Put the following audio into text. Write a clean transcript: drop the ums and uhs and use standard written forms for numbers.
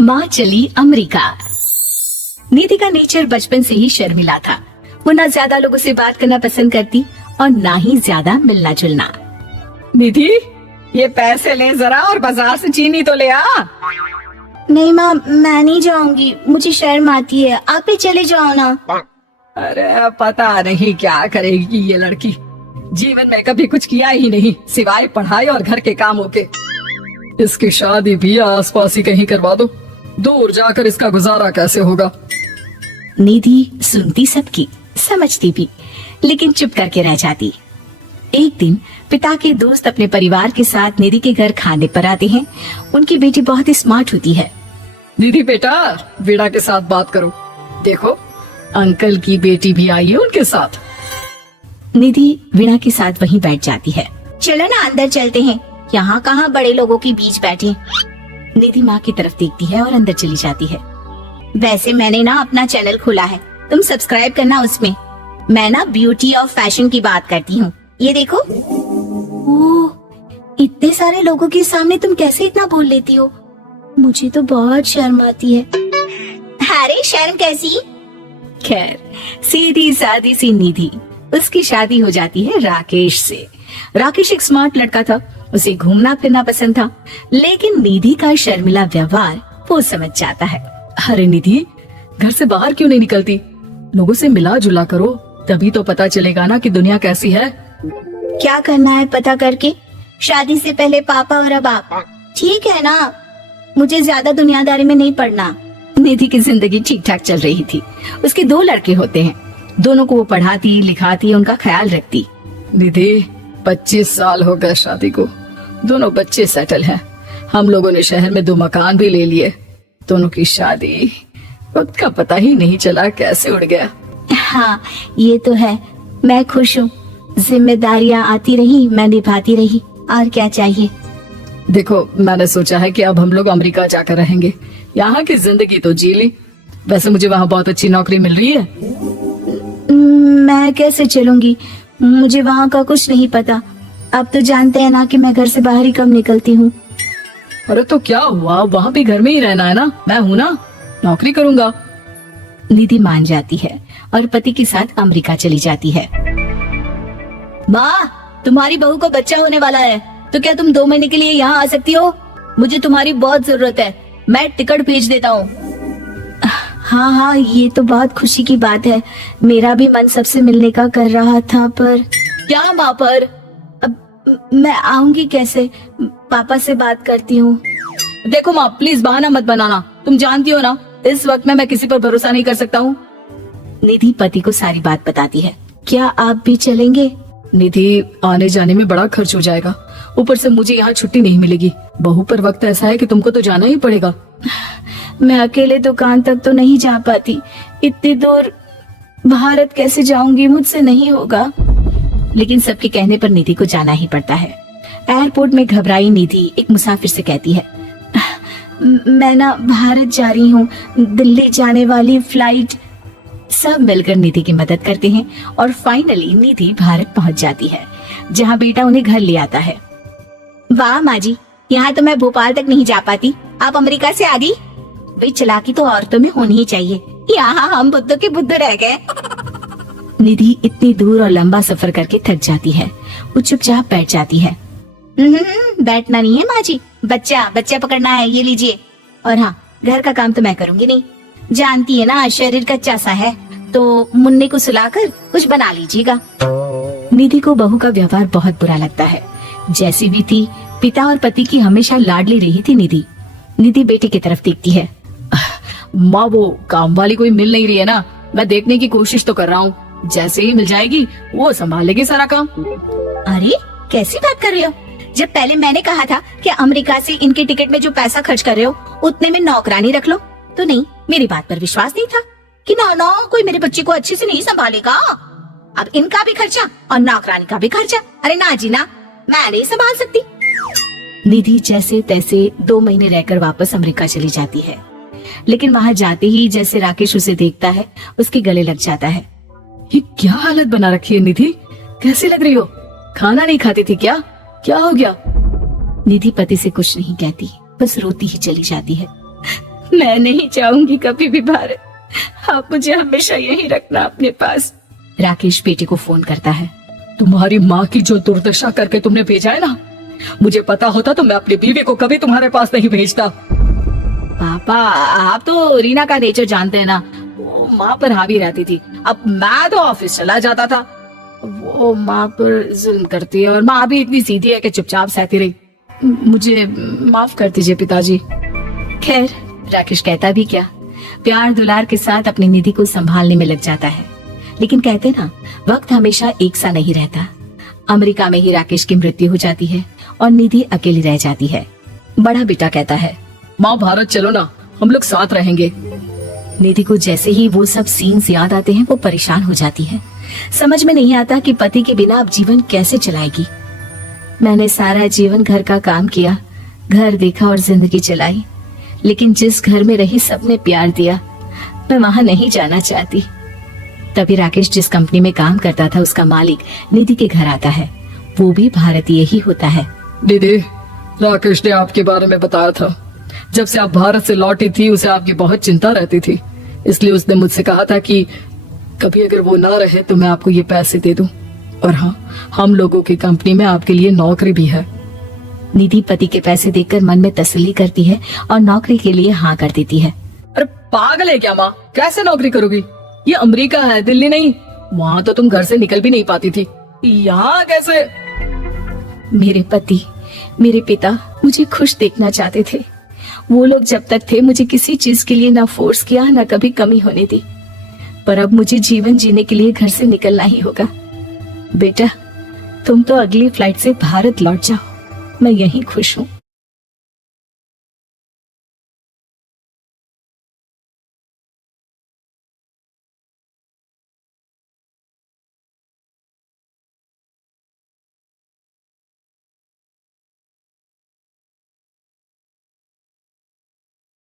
माँ चली अमेरिका। निधि का नेचर बचपन से ही शर्मिला था। वो ना ज्यादा लोगों से बात करना पसंद करती और ना ही ज्यादा मिलना जुलना। निधि, ये पैसे ले जरा और बाजार से चीनी तो ले आ। नहीं माँ, मैं नहीं जाऊंगी, मुझे शर्म आती है, आप ही चले जाओ ना। अरे पता नहीं क्या करेगी ये लड़की, जीवन में कभी कुछ किया ही नहीं सिवाय पढ़ाई और घर के कामों के। इसकी शादी भी आसपास ही कहीं करवा दो, दूर जाकर इसका गुजारा कैसे होगा। निधि सुनती सबकी, समझती भी, लेकिन चुप करके रह जाती। एक दिन पिता के दोस्त अपने परिवार के साथ निधि के घर खाने पर आते हैं। उनकी बेटी बहुत ही स्मार्ट होती है। निधि बेटा, वीणा के साथ बात करो, देखो अंकल की बेटी भी आई है उनके साथ। निधि वीणा के साथ वहीं बैठ जाती है। चलो ना अंदर चलते हैं, यहाँ कहाँ बड़े लोगों के बीच बैठे। निधि माँ की तरफ देखती है और अंदर चली जाती है। वैसे मैंने ना अपना चैनल खोला है, तुम सब्सक्राइब करना उसमें। मैं ना ब्यूटी और फैशन की बात करती हूँ, ये देखो। ओह, इतने सारे लोगों के सामने तुम कैसे इतना बोल लेती हो? मुझे तो बहुत शर्म आती है। अरे शर्म कैसी? खैर, सीधी सादी सी निधि, उसकी शादी हो जाती है राकेश से। राकेश एक स्मार्ट लड़का था, उसे घूमना फिरना पसंद था, लेकिन निधि का शर्मिला व्यवहार वो समझ जाता है। अरे निधि, घर से बाहर क्यों नहीं निकलती? लोगों से मिला जुला करो, तभी तो पता चलेगा ना कि दुनिया कैसी है। क्या करना है पता करके? शादी से पहले पापा और अब आप, ठीक है ना? मुझे ज्यादा दुनियादारी में नहीं पड़ना। निधि की जिंदगी ठीक ठाक चल रही थी। उसके 2 लड़के होते हैं, दोनों को वो पढ़ाती लिखाती, उनका ख्याल रखती। निधि, 25 साल हो गए शादी को, दोनों बच्चे सेटल हैं। हम लोगों ने शहर में 2 मकान भी ले लिए। दोनों की शादी वक्त का पता ही नहीं चला कैसे उड़ गया। हाँ ये तो है, मैं खुश हूँ। जिम्मेदारियाँ आती रही, मैं निभाती रही, और क्या चाहिए। देखो, मैंने सोचा है कि अब हम लोग अमेरिका जाकर रहेंगे। यहाँ की जिंदगी तो जी ली, वैसे मुझे वहाँ बहुत अच्छी नौकरी मिल रही है। मैं कैसे चलूंगी, मुझे वहाँ का कुछ नहीं पता। आप तो जानते हैं ना कि मैं घर से बाहर ही कम निकलती हूँ। अरे तो क्या हुआ, वहाँ भी घर में ही रहना है ना, मैं हूँ ना, नौकरी करूँगा। निधि मान जाती है और पति के साथ अमेरिका चली जाती है। माँ, तुम्हारी बहू को बच्चा होने वाला है, तो क्या तुम 2 महीने के लिए यहाँ आ सकती हो? मुझे तुम्हारी बहुत जरूरत है, मैं टिकट भेज देता हूँ। हाँ हाँ, ये तो बहुत खुशी की बात है। मेरा भी मन सबसे मिलने का कर रहा था, पर क्या माँ पर? अब मैं आऊंगी कैसे? पापा से बात करती हूँ। देखो माँ, प्लीज बहाना मत बनाना, तुम जानती हो ना इस वक्त में मैं किसी पर भरोसा नहीं कर सकता हूँ। निधि पति को सारी बात बताती है। क्या आप भी चलेंगे? निधि, आने जाने में बड़ा खर्च हो जाएगा, ऊपर से मुझे यहाँ छुट्टी नहीं मिलेगी। बहू पर वक्त ऐसा है कि तुमको तो जाना ही पड़ेगा। मैं अकेले दुकान तक तो नहीं जा पाती, इतनी दूर भारत कैसे जाऊंगी, मुझसे नहीं होगा। लेकिन सबके कहने पर निधि को जाना ही पड़ता है। एयरपोर्ट में घबराई निधि एक मुसाफिर से कहती है, मैं ना भारत जा रही हूँ, दिल्ली जाने वाली फ्लाइट। सब मिलकर निधि की मदद करते हैं और फाइनली निधि भारत पहुंच जाती है, जहां बेटा उन्हें घर ले आता है। वाह माँ जी, यहाँ तो मैं भोपाल तक नहीं जा पाती, आप अमेरिका से आ गई। भाई चालाकी तो औरतों में होनी ही चाहिए, यहाँ हम बुद्धू के बुद्धू रह गए। निधि इतनी दूर और लंबा सफर करके थक जाती है, वो चुपचाप बैठ जाती है। बैठना नहीं है माँ जी, बच्चा पकड़ना है, ये लीजिए। और हाँ, घर का काम तो मैं करूंगी नहीं, जानती है ना शरीर कच्चा सा है, तो मुन्ने को सुलाकर कुछ बना लीजिएगा। निधि को बहू का व्यवहार बहुत बुरा लगता है। जैसी भी थी, पिता और पति की हमेशा लाडली रही थी निधि। निधि बेटे की तरफ देखती है। माँ, वो काम वाली कोई मिल नहीं रही है ना, मैं देखने की कोशिश तो कर रहा हूँ, जैसे ही मिल जाएगी वो संभाल लेगी सारा काम। अरे कैसी बात कर रहे हो? जब पहले मैंने कहा था कि अमेरिका से इनके टिकट में जो पैसा खर्च कर रहे हो उतने में नौकरानी रख लो, तो नहीं, मेरी बात पर विश्वास नहीं था कि ना कोई मेरे बच्चे को अच्छे से नहीं संभालेगा। अब इनका भी खर्चा और नौकरानी का भी खर्चा। अरे ना जी ना, मैं नहीं संभाल सकती। निधि जैसे तैसे 2 महीने रहकर वापस अमेरिका चली जाती है, लेकिन वहाँ जाते ही जैसे राकेश उसे देखता है, उसके गले लग जाता है। ये क्या हालत बना रखी है निधि, कैसी लग रही हो? खाना नहीं खाती थी क्या हो गया? निधि पति से कुछ नहीं कहती, बस रोती ही चली जाती है। मैं नहीं चाहूंगी कभी भी भारत। आप मुझे हमेशा यहीं रखना अपने पास। राकेश बेटे को फोन करता है। तुम्हारी माँ की जो दुर्दशा करके तुमने भेजा है ना, मुझे पता होता तो मैं अपनी बीवी को कभी तुम्हारे पास नहीं भेजता। पापा, आप तो रीना का नेचर जानते हैं ना, वो माँ पर हावी रहती थी। अब मैं तो ऑफिस चला जाता था, वो माँ पर जुल्म करती है और माँ भी इतनी सीधी है कि चुपचाप सहती रही। मुझे माफ कर दीजिए पिताजी। खैर, राकेश कहता भी क्या, प्यार दुलार के साथ अपनी निधि को संभालने में लग जाता है। लेकिन कहते ना, वक्त हमेशा एक सा नहीं रहता। अमेरिका में ही राकेश की मृत्यु हो जाती है और निधि अकेली रह जाती है। बड़ा बेटा कहता है, माँ भारत चलो ना, हम लोग साथ रहेंगे। निधि को जैसे ही वो सब सीन्स याद आते हैं वो परेशान हो जाती है। समझ में नहीं आता कि पति के बिना अब जीवन कैसे चलाएगी। मैंने सारा जीवन घर का काम किया, घर देखा और जिंदगी चलाई, लेकिन जिस घर में रही सबने प्यार दिया, मैं वहां नहीं जाना चाहती। तभी राकेश जिस कंपनी में काम करता था उसका मालिक निधि के घर आता है। वो भी भारतीय ही होता है। दीदी, राकेश ने आपके बारे में बताया था। जब से आप भारत से लौटी थी उसे आपकी बहुत चिंता रहती थी, इसलिए उसने मुझसे कहा था कि कभी अगर वो ना रहे तो मैं आपको ये पैसे दे दूं। और हाँ, हम लोगों की कंपनी में आपके लिए नौकरी भी है। निधि पति के पैसे देखकर मन में तसल्ली करती है और नौकरी के लिए हाँ कर देती है। अरे पागल है क्या माँ, कैसे नौकरी करोगी? ये अमेरिका है, दिल्ली नहीं। वहाँ तो तुम घर से निकल भी नहीं पाती थी, यहाँ कैसे? मेरे पति, मेरे पिता मुझे खुश देखना चाहते थे। वो लोग जब तक थे मुझे किसी चीज के लिए ना फोर्स किया, ना कभी कमी होने दी। पर अब मुझे जीवन जीने के लिए घर से निकलना ही होगा। बेटा, तुम तो अगली फ्लाइट से भारत लौट जाओ, मैं यहीं खुश हूँ।